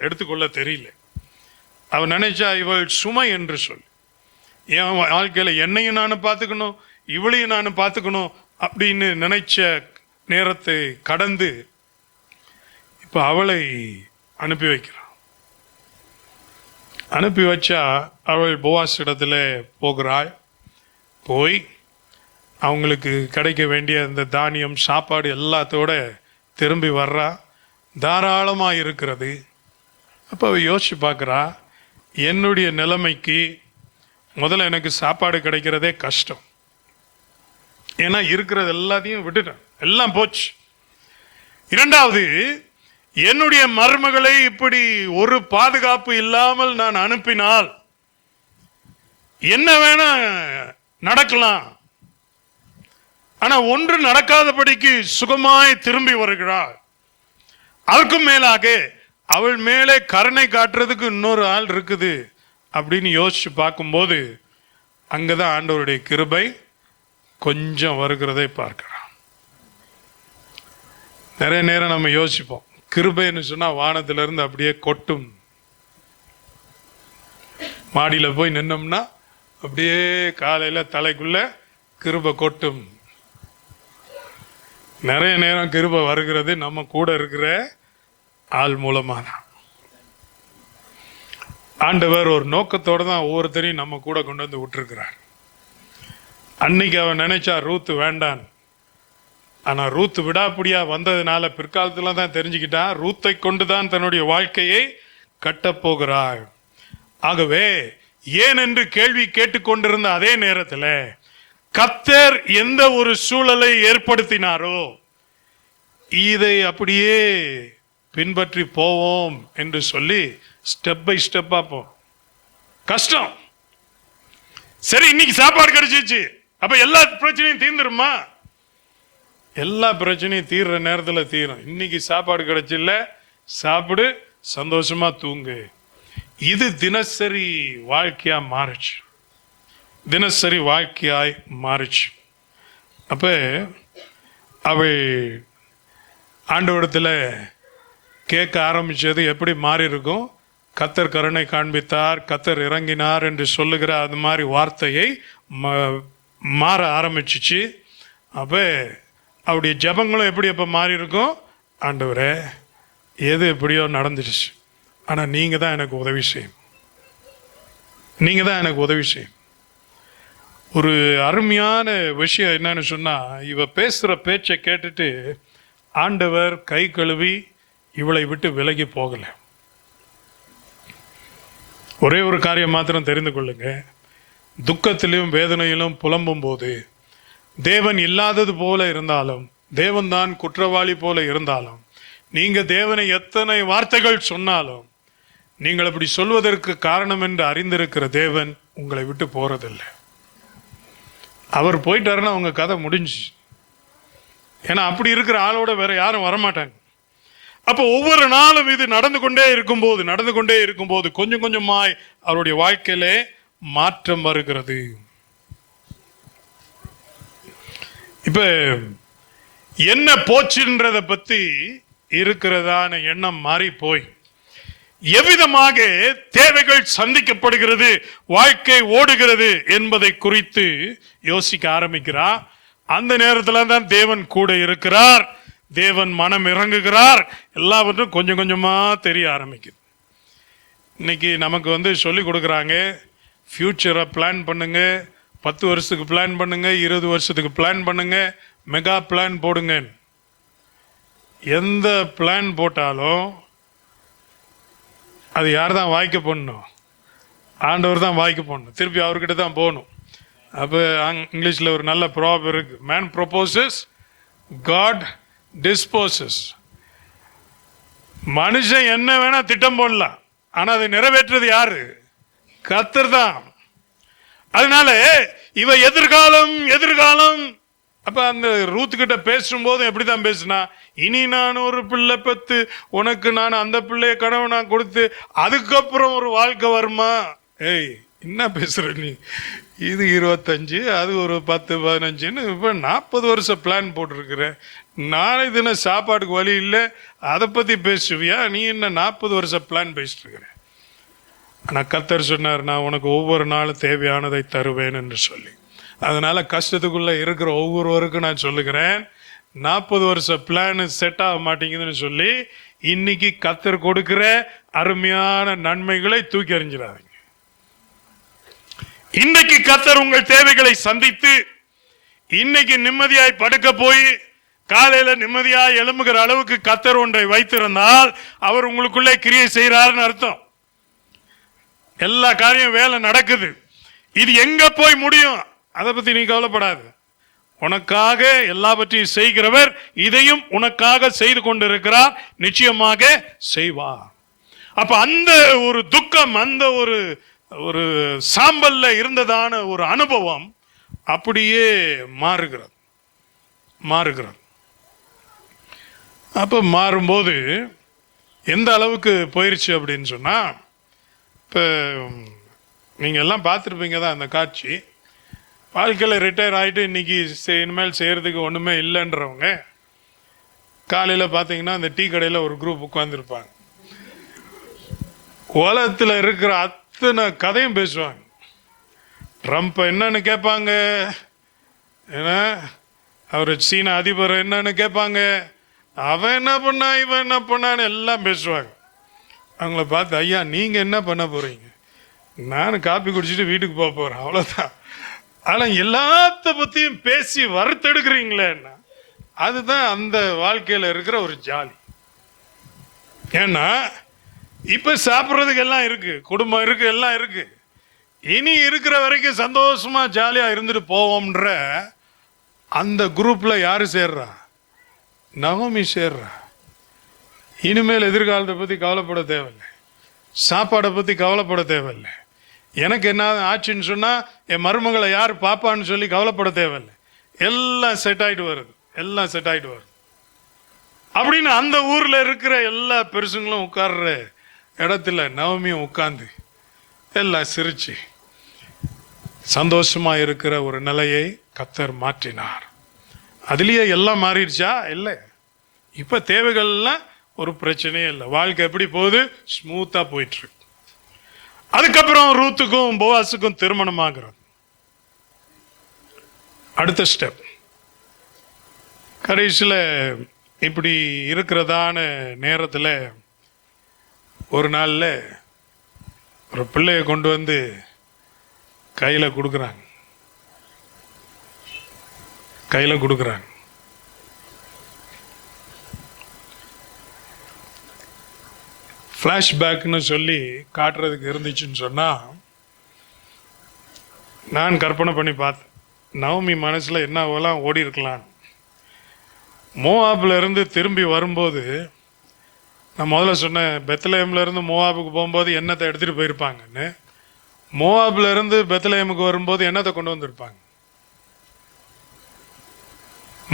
எடுத்துக்கொள்ள தெரியல. அவள் நினைச்சா இவள் சுமை என்று சொல்லி, என் வாழ்க்கையில என்னையும் நான் பார்த்துக்கணும், இவளையும் நான் பார்த்துக்கணும் அப்படின்னு நினைச்ச நேரத்தை கடந்து இப்ப அவளை அனுப்பி வைக்கிறான். அனுப்பி வச்சா அவள் போவாஸ் இடத்துல போகிறாள். போய் அவங்களுக்கு கிடைக்க வேண்டிய இந்த தானியம் சாப்பாடு எல்லாத்தோட திரும்பி வர்றா. தாராளமாக இருக்கிறது. அப்போ அவ யோசிச்சு பார்க்குறா, என்னுடைய நிலைமைக்கு முதல்ல எனக்கு சாப்பாடு கிடைக்கிறதே கஷ்டம். ஏன்னா இருக்கிறது எல்லாத்தையும் விட்டுட்டேன், எல்லாம் போச்சு. இரண்டாவது, என்னுடைய மருமகளை இப்படி ஒரு பாதுகாப்பு இல்லாமல் நான் அனுப்பினால் என்ன வேணா நடக்கலாம். ஆனா ஒன்று நடக்காதபடிக்கு சுகமாய் திரும்பி வருகிறாள். அதுக்கும் மேலாக அவள் மேலே கருணை காட்டுறதுக்கு இன்னொரு ஆள் இருக்குது அப்படின்னு யோசிச்சு பார்க்கும்போது அங்கதான் ஆண்டவருடைய கிருபை கொஞ்சம் வருகிறதை பார்க்கிறோம். நிறைய நேரம் நம்ம யோசிப்போம், கிருபைன்னு சொன்னா வானத்திலிருந்து அப்படியே கொட்டும். மாடியில போய் நின்னோம்னா அப்படியே காலையில தலைக்குள்ள கிருபை கொட்டும். நிறைய நேரம் கிருபை வருகிறது நம்ம கூட இருக்கிற ஆள் மூலமா தான். ஆண்டவர் ஒரு நோக்கத்தோட தான் ஒவ்வொருத்தரையும் நம்ம கூட கொண்டு வந்து விட்டுருக்கிறார். அன்னைக்கு அவன் நினைச்சா ரூத்து வேண்டான், ஆனா ரூத்து விடாப்பிடியா வந்ததுனால பிற்காலத்துல தான் தெரிஞ்சுக்கிட்டான் ரூத்தை கொண்டுதான் தன்னுடைய வாழ்க்கையை கட்டப்போகிறாள். ஆகவே ஏன் என்று கேள்வி கேட்டுக்கொண்டிருந்த அதே நேரத்தில் கர்த்தர் எந்த ஒரு சூழலை ஏற்படுத்தினாரோ இதை அப்படியே பின்பற்றி போவோம் என்று சொல்லி ஸ்டெப் பை ஸ்டெப்பா போ. கஷ்டம். சரி, இன்னைக்கு சாப்பாடு கிடைச்சிச்சு, அப்ப எல்லா பிரச்சனையும் தீர்ந்துருமா? எல்லா பிரச்சனையும் தீர்ற நேரத்தில் தீரும். இன்னைக்கு சாப்பாடு கிடைச்சில்ல, சாப்பிடு, சந்தோஷமா தூங்கு. இது தினசரி வாழ்க்கையா மாறுச்சு, தினசரி வாழ்க்கையாய் மாறுச்சு. அப்ப அவள் ஆண்டவரிடத்துல கேட்க ஆரம்பிச்சது எப்படி மாறி இருக்கும்? கர்த்தர் கருணை காண்பித்தார், கர்த்தர் இறங்கினார் என்று சொல்லுகிற அது மாதிரி வார்த்தையை மாற ஆரம்பிச்சிச்சு. அப்ப அவருடைய ஜபங்களும் எப்படி எப்ப மாறி இருக்கும்? ஆண்டவரே, எது எப்படியோ நடந்துடுச்சு, ஆனா நீங்க தான் எனக்கு உதவி செய்யும், நீங்க தான் எனக்கு உதவி செய்யும். ஒரு அருமையான விஷயம் என்னன்னு சொன்னா, இவ பேசுற பேச்சை கேட்டுட்டு ஆண்டவர் கை கழுவி இவளை விட்டு விலகி போகல. ஒரே ஒரு காரியம் மாத்திரம் தெரிந்து கொள்ளுங்க, துக்கத்திலும் வேதனையிலும் புலம்பும் போது தேவன் இல்லாதது போல இருந்தாலும், தேவன் தான் குற்றவாளி போல இருந்தாலும், நீங்க தேவனை எத்தனை வார்த்தைகள் சொன்னாலும், நீங்கள் அப்படி சொல்வதற்கு காரணம் என்று அறிந்திருக்கிற தேவன் உங்களை விட்டு போறதில்லை. அவர் போயிட்டாருன்னா உங்க கதை முடிஞ்சு. ஏன்னா அப்படி இருக்கிற ஆளோட வேற யாரும் வரமாட்டாங்க. அப்போ ஒவ்வொரு நாளும் இது நடந்து கொண்டே இருக்கும்போது கொஞ்சம் கொஞ்சமாய் அவருடைய வாழ்க்கையிலே மாற்றம் வருகிறது. இப்ப என்ன போச்சுன்றத பத்தி இருக்கிறதான எண்ணம் மாறி போய் எவ்விதமாக தேவைகள் சந்திக்கப்படுகிறது, வாழ்க்கை ஓடுகிறது என்பதை குறித்து யோசிக்க ஆரம்பிக்கிறார். அந்த நேரத்தில் தான் தேவன் கூட இருக்கிறார், தேவன் மனம் இறங்குகிறார், எல்லாவற்றும் கொஞ்சம் கொஞ்சமா தெரிய ஆரம்பிக்குது. இன்னைக்கு நமக்கு சொல்லி கொடுக்குறாங்க, ஃபியூச்சரை பிளான் பண்ணுங்க, 10 வருஷத்துக்கு பிளான் பண்ணுங்க, 20 வருஷத்துக்கு பிளான் பண்ணுங்க, மெகா பிளான் போடுங்க. எந்த பிளான் போட்டாலும் அது யார் தான் வாய்க்க பண்ணணும்? ஆண்டவர் தான் வாய்க்க பண்ணணும், திருப்பி அவர்கிட்ட தான் போகணும். அப்போ இங்கிலீஷில் ஒரு நல்ல ப்ராப் இருக்கு, மேன் ப்ரொபோசஸ், காட் டிஸ்போசஸ். மனுஷன் என்ன வேணா திட்டம் போடலாம், ஆனா அதை நிறைவேற்றுறது யாரு? கர்த்தர் தான். அதனால இவ எதிர்காலம். அப்ப அந்த ரூத் கிட்ட பேசும்போது எப்படிதான் பேசுனா, இனி நான் ஒரு பிள்ளை பெத்து உனக்கு நான் அந்த பிள்ளைய கனவு கொடுத்து அதுக்கப்புறம் ஒரு வாழ்க்கை வருமா? ஏய், என்ன பேசுற நீ? இது 25, அது ஒரு 10-15, இப்ப 40 வருஷம் பிளான் போட்டிருக்கிற. நாளை தினம் சாப்பாடுக்கு வழி இல்லை, அதை பத்தி பேசுவியா? நீ என்ன 40 வருஷம் பிளான் பேசிட்டு இருக்கிற? ஆனா கர்த்தர் சொன்னார், நான் உனக்கு ஒவ்வொரு நாளும் தேவையானதை தருவேன் என்று சொல்லி. அதனால கஷ்டத்துக்குள்ள இருக்கிற ஒவ்வொருவருக்கும் நான் சொல்லுகிறேன், 40 வருஷம் பிளான் செட் ஆக மாட்டேங்குதுன்னு சொல்லி இன்னைக்கு கர்த்தர் கொடுக்கிற அருமையான நன்மைகளை தூக்கி எறிஞ்சிடாதீங்க. இன்னைக்கு கர்த்தர் உங்கள் தேவைகளை சந்தித்து இன்னைக்கு நிம்மதியாய் படுக்க போய் காலையில நிம்மதியா எழும்புகிற அளவுக்கு கத்தர் ஒன்றை வைத்திருந்தால் அவர் உங்களுக்குள்ளே கிரியை செய்யறாருன்னு அர்த்தம். எல்லா காரியம் வேலை நடக்குது. இது எங்க போய் முடியும் அதை பத்தி நீ கவலைப்படாது. உனக்காக எல்லாவற்றையும் செய்கிறவர் இதையும் உனக்காக செய்து கொண்டிருக்கிறார், நிச்சயமாக செய்வார். அப்ப அந்த ஒரு துக்கம், அந்த ஒரு சாம்பல்ல இருந்ததான ஒரு அனுபவம் அப்படியே மாறுகிறது. அப்ப மாறும்போது எந்த அளவுக்கு போயிருச்சு அப்படின்னு சொன்னா, இப்ப நீங்க எல்லாம் பார்த்துருப்பீங்க தான் அந்த காட்சி. வாழ்க்கையில் ரிட்டையர் ஆகிட்டு இன்னைக்கு இனிமேல் செய்யறதுக்கு ஒண்ணுமே இல்லைன்றவங்க காலையில் பார்த்தீங்கன்னா அந்த டீ கடையில் ஒரு குரூப் உட்காந்துருப்பாங்க. உலகத்தில் இருக்கிற அத்தனை கதையும் பேசுவாங்க. ட்ரம்ப் என்னன்னு கேட்பாங்க, ஏன்னா அவர் சீன அதிபர் என்னன்னு கேட்பாங்க, அவன் என்ன பண்ணா இவன் என்ன பண்ணான்னு எல்லாம் பேசுவாங்க. அவங்கள பார்த்து, ஐயா நீங்க என்ன பண்ண போறீங்க? நான் காப்பி குடிச்சிட்டு வீட்டுக்கு போக போறேன், அவ்வளவுதான். ஆனா எல்லாத்த பத்தியும் பேசி வறுத்தெடுக்கிறீங்களே, அதுதான் அந்த வாழ்க்கையில இருக்கிற ஒரு ஜாலி. ஏன்னா இப்ப சாப்பிட்றதுக்கு எல்லாம் இருக்கு, குடும்பம் இருக்கு, எல்லாம் இருக்கு. இனி இருக்கிற வரைக்கும் சந்தோஷமா ஜாலியா இருந்துட்டு போவோம்ன்ற அந்த குரூப்ல யாரு சேர்றா? நவமி சேர்றா. இனிமேல் எதிர்காலத்தை பத்தி கவலைப்பட தேவையில்லை, சாப்பாடை பத்தி கவலைப்பட தேவையில்லை, எனக்கு என்ன ஆச்சுன்னு சொன்னா என் மருமகளை யார் பாப்பான்னு சொல்லி கவலைப்பட தேவையில்லை, எல்லாம் செட் ஆயிட்டு வருது, எல்லாம் செட் ஆயிட்டு வருது அப்படின்னு அந்த ஊர்ல இருக்கிற எல்லா பெருசுங்களும் உட்கார்ற இடத்துல நவமியும் உட்கார்ந்து எல்லாம் சிரிச்சு சந்தோஷமா இருக்கிற ஒரு நிலையை கர்த்தர் மாற்றினார். அதுலயே எல்லாம் மாறிடுச்சா? இல்லை. இப்ப தேவைகள்லாம் ஒரு பிரச்சனையே இல்லை, வாழ்க்கை எப்படி போகுது? ஸ்மூத்தா போயிட்டு இருக்கு. அதுக்கப்புறம் ரூத்துக்கும் போவாசுக்கும் திருமணம் ஆகிறது. அடுத்த ஸ்டெப். கடைசியில் இப்படி இருக்கிறதான நேரத்தில் ஒரு நாளில் ஒரு பிள்ளைய கொண்டு வந்து கையில் கொடுக்குறாங்க. ஃப்ளாஷ்பேக்னு சொல்லி காட்டுறதுக்கு இருந்துச்சுன்னு சொன்னால், நான் கற்பனை பண்ணி பார்த்தேன் நவமி மனசில் என்னவெல்லாம் ஓடி இருக்கலாம். மோவாபில் இருந்து திரும்பி வரும்போது, நான் முதல்ல சொன்னேன் பெத்லஹேம்ல இருந்து மோவாபுக்கு போகும்போது என்னத்தை எடுத்துகிட்டு போயிருப்பாங்கன்னு. மோவாபில் இருந்து பெத்லஹேமுக்கு வரும்போது என்னத்தை கொண்டு வந்திருப்பாங்க?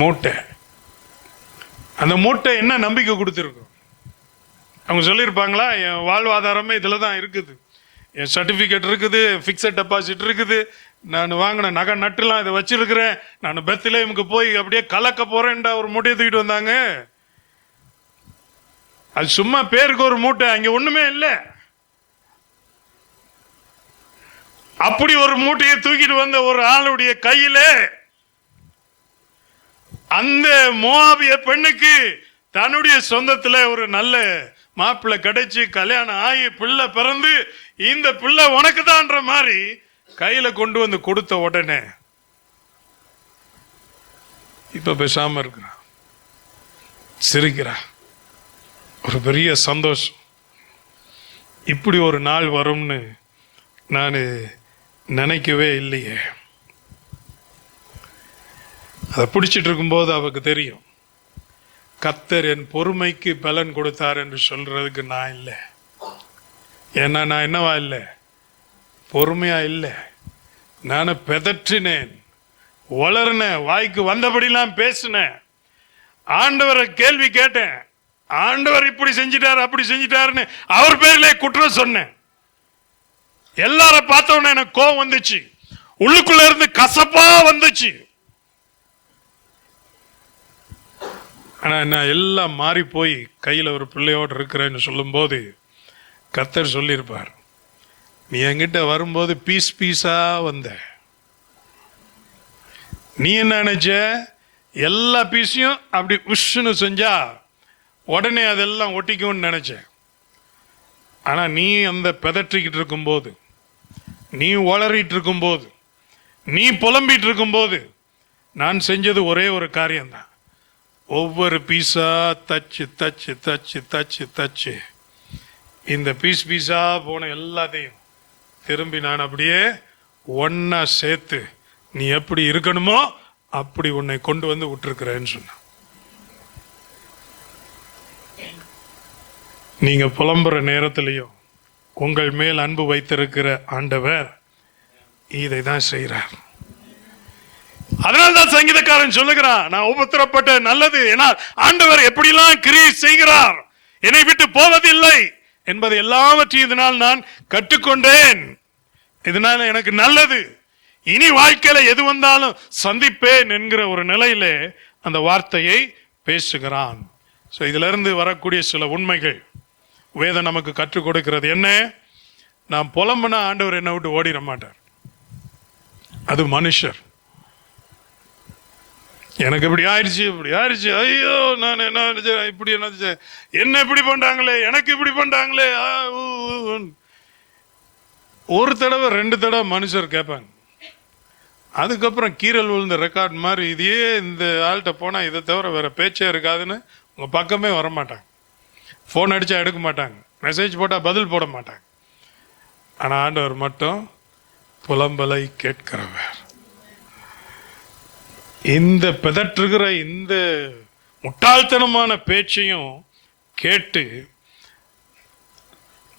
மூட்டை. அந்த மூட்டை என்ன நம்பிக்கை கொடுத்துருக்கும்? அவங்க சொல்லியிருப்பாங்களா, என் வாழ்வாதாரமே இதில் தான் இருக்குது, என் சர்டிஃபிகேட் இருக்குது, ஃபிக்ஸட் டெபாசிட் இருக்குது, நான் வாங்கின நகை நட்டுலாம் இதை வச்சிருக்கிறேன், நான் பெத்லஹேமுக்கு போய் அப்படியே கலக்க போறேன்டா ஒரு மூட்டையை தூக்கிட்டு வந்தாங்க. அது சும்மா பேருக்கு ஒரு மூட்டை, அங்க ஒண்ணுமே இல்லை. அப்படி ஒரு மூட்டையை தூக்கிட்டு வந்த ஒரு ஆளுடைய கையில அந்த மோவாபிய பெண்ணுக்கு தன்னுடைய சொந்தத்துல ஒரு நல்ல மாப்பிள்ளை கிடைச்சு கல்யாணம் ஆகி பிள்ளை பிறந்து, இந்த பிள்ளை உனக்கு தான்ற மாதிரி கையில கொண்டு வந்து கொடுத்த உடனே இப்ப பேசாம இருக்கிறான், சிரிக்கிறான். ஒரு பெரிய சந்தோஷம். இப்படி ஒரு நாள் வரும்னு நான் நினைக்கவே இல்லையே. அதை பிடிச்சிட்டு இருக்கும்போது அவருக்கு தெரியும், கர்த்தர் என் பொறுமைக்கு பலன் கொடுத்தார் என்று சொல்றதுக்கு நான் இல்லை. ஏன்னா நான் என்னவா இல்லை? பொறுமையா இல்லை. நான் பெதற்றினேன், வளர்னேன், வாய்க்கு வந்தபடிலாம் பேசினேன், ஆண்டவரை கேள்வி கேட்டேன், ஆண்டவர் இப்படி செஞ்சிட்டாரு அப்படி செஞ்சிட்டாருன்னு அவர் பேர்ல குற்றம் சொன்னேன். எல்லாரும் பார்த்த உடனே எனக்கு கோவம் வந்துச்சு, உள்ளுக்குள்ள இருந்து கசப்பா வந்துச்சு. ஆனா நான் எல்லாம் மாறி போய் கையில ஒரு பிள்ளையோடு இருக்கிறேன்னு சொல்லும் போது கர்த்தர் சொல்லியிருப்பார், நீ என்கிட்ட வரும்போது பீஸ் பீஸா வந்த, நீ என்ன நினைச்ச? எல்லா பீஸையும் அப்படி உஷ்ன்னு செஞ்சா உடனே அதெல்லாம் ஒட்டிக்கும்னு நினைச்சேன். ஆனா நீ அந்த பெதற்றிக்கிட்டு இருக்கும்போது, நீ வளரிட்டு இருக்கும்போது, நீ புலம்பிட்டு இருக்கும்போது நான் செஞ்சது ஒரே ஒரு காரியம்தான். ஒவ்வொரு பீஸா தச்சு தச்சு தச்சு தச்சு தச்சு இந்த பீஸா போன எல்லாத்தையும் திரும்பி நான் அப்படியே ஒன்னா சேர்த்து நீ எப்படி இருக்கணுமோ அப்படி உன்னை கொண்டு வந்து விட்டுருக்கிறேன்னு சொன்ன. நீங்க புலம்புற நேரத்திலையும் உங்கள் மேல் அன்பு வைத்திருக்கிற ஆண்டவர் இதை தான் செய்கிறார். அதனால்தான் சங்கீதக்காரன் சொல்லுகிறான், நான் உபத்திரப்பட்ட நல்லது, ஏன்னா ஆண்டவர் எப்படிலாம் கிரியை செய்கிறார், என்னை விட்டு போவதில்லை என்பதை எல்லாவற்றையும் இதனால் நான் கற்றுக்கொண்டேன். இதனால எனக்கு நல்லது, இனி வாழ்க்கையில எது வந்தாலும் சந்திப்பேன் என்கிற ஒரு நிலையிலே அந்த வார்த்தையை பேசுகிறான். இதுல இருந்து வரக்கூடிய சில உண்மைகள் வேதம் நமக்கு கற்றுக் கொடுக்கிறது என்ன? நான் புலம்புனா ஆண்டவர் என்னை விட்டு ஓடிட மாட்டார். அது மனுஷர். எனக்கு இப்படி ஆயிடுச்சு, ஐயோ நான் என்ன இப்படி என்ன இப்படி பண்றாங்களே, எனக்கு இப்படி பண்றாங்களே. ஒரு தடவை 2 தடவை மனுஷர் கேட்பாங்க. அதுக்கப்புறம் கீரல் விழுந்த ரெக்கார்ட் மாதிரி இதையே இந்த ஆள்கிட்ட போனா இதை தவிர வேற பேச்சே இருக்காதுன்னு உங்க பக்கமே வரமாட்டாங்க. போன் அடிச்சா எடுக்க மாட்டாங்க, மெசேஜ் போட்டா பதில் போட மாட்டாங்க. ஆனா ஆண்டவர் மட்டும் புலம்பலை கேட்கிறவர். இந்த பிதற்றுகிற இந்த முட்டாள்தனமான பேச்சையும் கேட்டு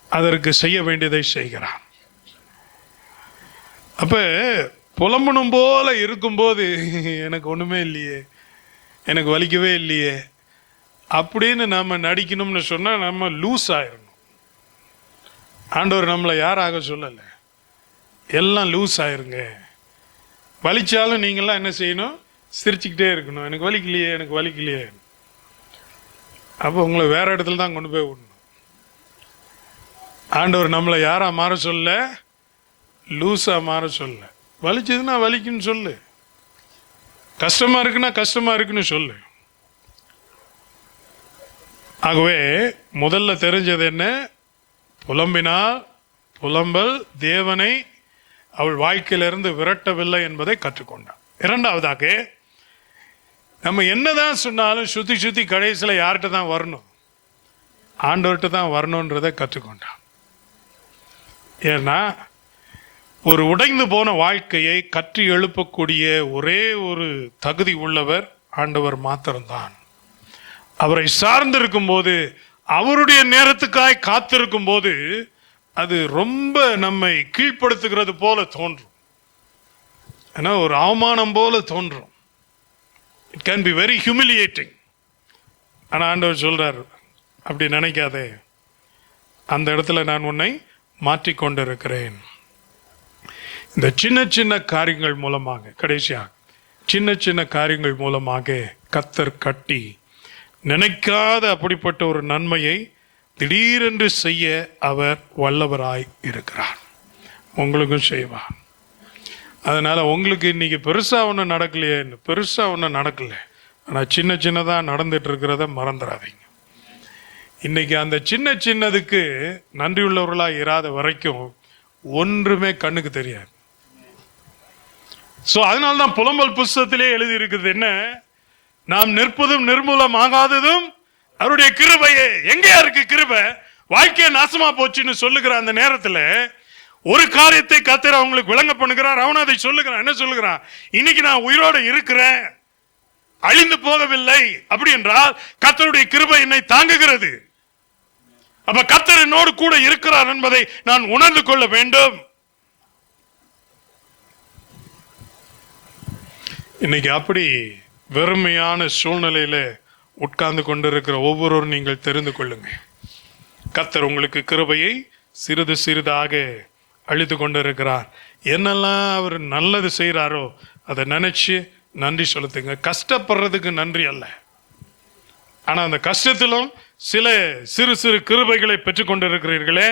அதற்கு செய்ய வேண்டியதை செய்கிறான். அப்ப புலம்பணும் போல இருக்கும்போது எனக்கு ஒண்ணுமே இல்லையே, எனக்கு வலிக்கவே இல்லையே அப்படின்னு நம்ம நடிக்கணும்னு சொன்னா நம்ம லூஸ் ஆயிடணும். ஆண்டவர் நம்மளை யாராக சொல்லல, எல்லாம் லூஸ் ஆயிருங்க. வலிச்சாலும் நீங்களாம் என்ன செய்யணும்? சிரிச்சுக்கிட்டே இருக்கணும். எனக்கு வலிக்கலையே, எனக்கு வலிக்கலையே. அப்போ உங்களை வேற இடத்துல தான் கொண்டு போய் விடணும். ஆண்டவர் நம்மளை யாரா மாற சொல்ல, லூஸா மாற சொல்ல. வலிச்சதுன்னா வலிக்குன்னு சொல்லு, கஷ்டமா இருக்குன்னா கஷ்டமா இருக்குன்னு சொல்லு. ஆகவே முதல்ல தெரிஞ்சது என்ன? புலம்பினால் புலம்பல் தேவனை அவள் வாழ்க்கையிலிருந்து விரட்டவில்லை என்பதை கற்றுக்கொண்டான். இரண்டாவதாக, நம்ம என்னதான் சொன்னாலும் சுத்தி சுத்தி கடைசியில் யார்கிட்ட தான் வரணும்? ஆண்டவர்கிட்ட தான் வரணுன்றதை கற்றுக்கொண்டான். ஏன்னா ஒரு உடைந்து போன வாழ்க்கையை கற்றி எழுப்பக்கூடிய ஒரே ஒரு தகுதி உள்ளவர் ஆண்டவர் மாத்திரம்தான். அவரை சார்ந்திருக்கும் போது, அவருடைய நேரத்துக்காய் காத்திருக்கும் போது அது ரொம்ப நம்மை கீழ்ப்படுத்துகிறது போல தோன்றும். ஏன்னா ஒரு அவமானம் போல தோன்றும். It can be very humiliating. ஆனால் ஆண்டவர் சொல்றார், அப்படி நினைக்காதே, அந்த இடத்துல நான் உன்னை மாற்றிக்கொண்டிருக்கிறேன். இந்த சின்ன சின்ன காரியங்கள் மூலமாக, கடைசியாக சின்ன சின்ன காரியங்கள் மூலமாக கத்தர் கட்டி நினைக்காத அப்படிப்பட்ட ஒரு நன்மையை திடீரென்று செய்ய அவர் வல்லவராய் இருக்கிறார். உங்களுக்கும் செய்வார். அதனால உங்களுக்கு இன்னைக்கு பெருசா ஒன்றும் நடக்கலையே, பெருசா ஒன்றும் நடக்கல, ஆனால் சின்ன சின்னதா நடந்துட்டு இருக்கிறத மறந்துடாதீங்க. இன்னைக்கு அந்த சின்ன சின்னதுக்கு நன்றியுள்ளவர்களா இராத வரைக்கும் ஒன்றுமே கண்ணுக்கு தெரியாது. அதனால்தான் புலம்பல் புஸ்தகத்திலே எழுதி இருக்குது என்ன? நாம் நிற்பதும் நிர்மூலமாகாததும் அவருடைய கிருபையே. எங்கேயா இருக்கு கிருபை? வாழ்க்கையை நாசமா போச்சுன்னு சொல்லுகிற அந்த நேரத்துல ஒரு காரியத்தை கர்த்தர் அவங்களுக்கு விளங்க பண்ணுகிறார். அவன் அதை சொல்லுகிறான். என்ன சொல்லுகிறான்? இன்னைக்கு நான் உயிரோடு இருக்கிறேன், அழிந்து போகவில்லை. அப்படி என்றால் கர்த்தருடைய கிருபை என்னை தாங்குகிறது. அப்ப கர்த்தர் என்னோடு கூட இருக்கிறார் என்பதை நான் உணர்ந்து கொள்ள வேண்டும். இன்னைக்கு அப்படி வெறுமையான சூழ்நிலையில உட்கார்ந்து கொண்டிருக்கிற ஒவ்வொருவரும் நீங்கள் தெரிந்து கொள்ளுங்க, கர்த்தர் உங்களுக்கு கிருபையை சிறிது சிறிதாக அழித்து கொண்டிருக்கிறார். என்னெல்லாம் அவர் நல்லது செய்கிறாரோ அதை நினைச்சு நன்றி செலுத்துங்க. கஷ்டப்படுறதுக்கு நன்றி அல்ல, ஆனா அந்த கஷ்டத்திலும் சில சிறு சிறு கிருபைகளை பெற்றுக் கொண்டிருக்கிறீர்களே,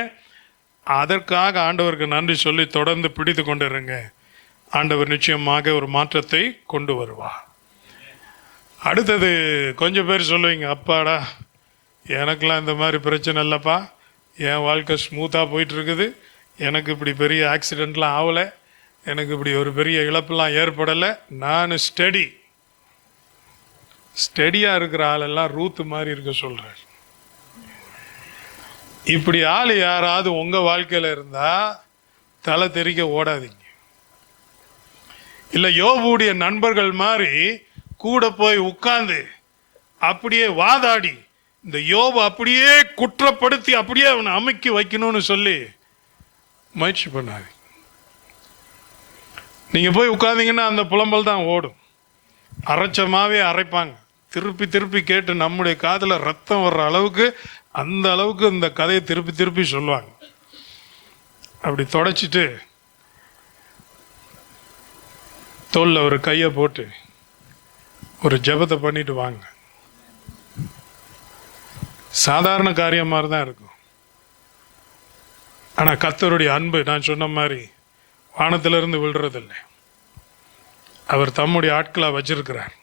அதற்காக ஆண்டவருக்கு நன்றி சொல்லி தொடர்ந்து பிடித்து கொண்டிருங்க. ஆண்டவர் நிச்சயமாக ஒரு மாற்றத்தை கொண்டு வருவார். அடுத்தது கொஞ்சம் பேர் சொல்லுவீங்க, அப்பாடா எனக்கெல்லாம் இந்த மாதிரி பிரச்சனை இல்லைப்பா, என் வாழ்க்கை ஸ்மூத்தாக போயிட்டு இருக்குது, எனக்கு இப்படி பெரிய ஆக்சிடெண்ட்லாம் ஆகலை, எனக்கு இப்படி ஒரு பெரிய இழப்பெல்லாம் ஏற்படலை, நான் ஸ்டடி. ஸ்டெடியா இருக்கிற ஆளெல்லாம் ரூத்து மாதிரி இருக்க சொல்றார். இப்படி ஆள் யாராவது உங்க வாழ்க்கையில இருந்தா தலை தெறிக்க ஓடாதீங்க. இல்ல யோபுடைய நண்பர்கள் மாதிரி கூட போய் உட்கார்ந்து அப்படியே வாதாடி இந்த யோபு அப்படியே குற்றப்படுத்தி அப்படியே அவனை அமைக்கி வைக்கணும்னு சொல்லி முயற்சி பண்ணாது. நீங்க போய் உட்கார்ந்தீங்கன்னா அந்த புலம்பல் தான் ஓடும். அரைச்சமாவே அரைப்பாங்க, திருப்பி திருப்பி கேட்டு நம்முடைய காதுல ரத்தம் வர்ற அளவுக்கு அந்த அளவுக்கு இந்த கதையை திருப்பி திருப்பி சொல்லுவாங்க. அப்படி தொடச்சிட்டு தோல்ல ஒரு கையை போட்டு ஒரு ஜெபத்தை பண்ணிட்டு வாங்க. சாதாரண காரியம் மாதிரி தான் இருக்கும். ஆனா கர்த்தருடைய அன்பு நான் சொன்ன மாதிரி வானத்திலிருந்து விழுறதில்லை. அவர் தம்முடைய ஆட்களா வச்சிருக்கிறார்.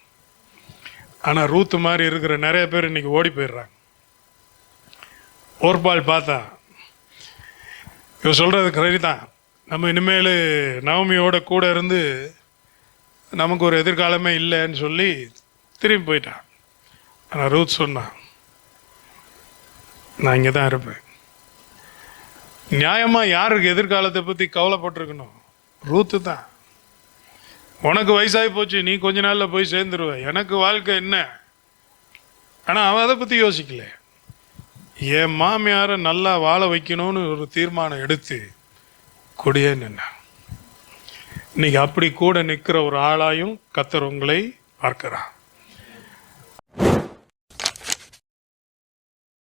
ஆனா ரூத்து மாதிரி இருக்கிற நிறைய பேர் இன்னைக்கு ஓடி போயிடுறாங்க. ஓர்பால் பார்த்தா இவ சொல்றது சரிதான், நம்ம இனிமேல் நவமியோட கூட இருந்து நமக்கு ஒரு எதிர்காலமே இல்லைன்னு சொல்லி திரும்பி போயிட்டான். ஆனால் ரூத் சொன்னான், நான் இங்கே தான் இருப்பேன். நியாயமா யாருக்கு எதிர்காலத்தை பற்றி கவலைப்பட்டிருக்கணும்? ரூத்து தான். உனக்கு வயசாகி போச்சு, நீ கொஞ்ச நாளில் போய் சேர்ந்துருவ, எனக்கு வாழ்க்கை என்ன? ஆனால் அவன் அதை பற்றி யோசிக்கல. என் மாமியாரை நல்லா வாழ வைக்கணும்னு ஒரு தீர்மானம் எடுத்து கொடியே நின்னான். இன்னைக்கு அப்படி கூட நிற்கிற ஒரு ஆளாயும் கர்த்தர் உங்களை பார்க்கிறான்.